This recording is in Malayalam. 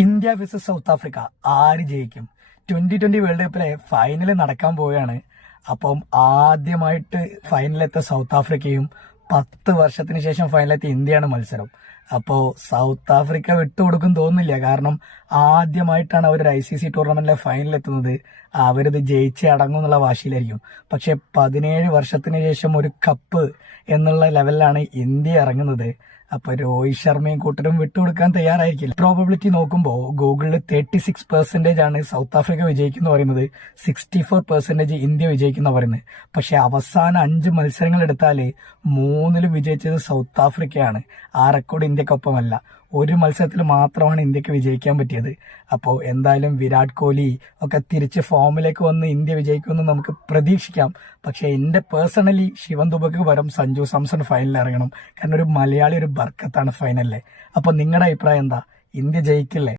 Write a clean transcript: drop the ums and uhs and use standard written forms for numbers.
ഇന്ത്യ വേഴ്സസ് സൗത്ത് ആഫ്രിക്ക ആര് ജയിക്കും? 2020 വേൾഡ് കപ്പിലെ ഫൈനൽ നടക്കാൻ പോവുകയാണ്. അപ്പം ആദ്യമായിട്ട് ഫൈനലിലെത്തിയ സൗത്ത് ആഫ്രിക്കയും 10 വർഷത്തിന് ശേഷം ഫൈനലിലെത്തിയ ഇന്ത്യയാണ് മത്സരം. അപ്പോൾ സൗത്ത് ആഫ്രിക്ക വിട്ടുകൊടുക്കും തോന്നുന്നില്ല. കാരണം ആദ്യമായിട്ടാണ് അവർ ഒരു ICC ടൂർണമെന്റിലെ ഫൈനലിലെത്തുന്നത്. അവരിത് ജയിച്ചേ അടങ്ങും എന്നുള്ള വാശിയിലായിരിക്കും. പക്ഷെ 17 വർഷത്തിന് ശേഷം ഒരു കപ്പ് എന്നുള്ള ലെവലിലാണ് ഇന്ത്യ ഇറങ്ങുന്നത്. അപ്പൊ രോഹിത് ശർമ്മയും കൂട്ടരും വിട്ടുകൊടുക്കാൻ തയ്യാറായിരിക്കില്ല. പ്രോബബിലിറ്റി നോക്കുമ്പോൾ ഗൂഗിളിൽ 36% ആണ് സൗത്ത് ആഫ്രിക്ക വിജയിക്കുന്ന പറയുന്നത്, 64% ഇന്ത്യ വിജയിക്കുന്ന പറയുന്നത്. പക്ഷെ അവസാന 5 മത്സരങ്ങൾ എടുത്താൽ 3 വിജയിച്ചത് സൗത്ത് ആഫ്രിക്കയാണ്. ആ റെക്കോർഡ് ഇന്ത്യക്കൊപ്പമല്ല. ഒരു മത്സരത്തിൽ മാത്രമാണ് ഇന്ത്യക്ക് വിജയിക്കാൻ പറ്റിയത്. അപ്പോൾ എന്തായാലും വിരാട് കോഹ്ലി ഒക്കെ തിരിച്ച് ഫോമിലേക്ക് വന്ന് ഇന്ത്യ വിജയിക്കുമെന്ന് നമുക്ക് പ്രതീക്ഷിക്കാം. പക്ഷെ എന്റെ പേഴ്സണലി ശിവൻ ദുബയ്ക്ക് പകരം സഞ്ജു സാംസൺ ഫൈനലിൽ ഇറങ്ങണം. കാരണം ഒരു മലയാളി ഒരു ബർക്കത്താണ് ഫൈനലിലെ. അപ്പൊ നിങ്ങളുടെ അഭിപ്രായം എന്താ? ഇന്ത്യ ജയിക്കില്ലേ?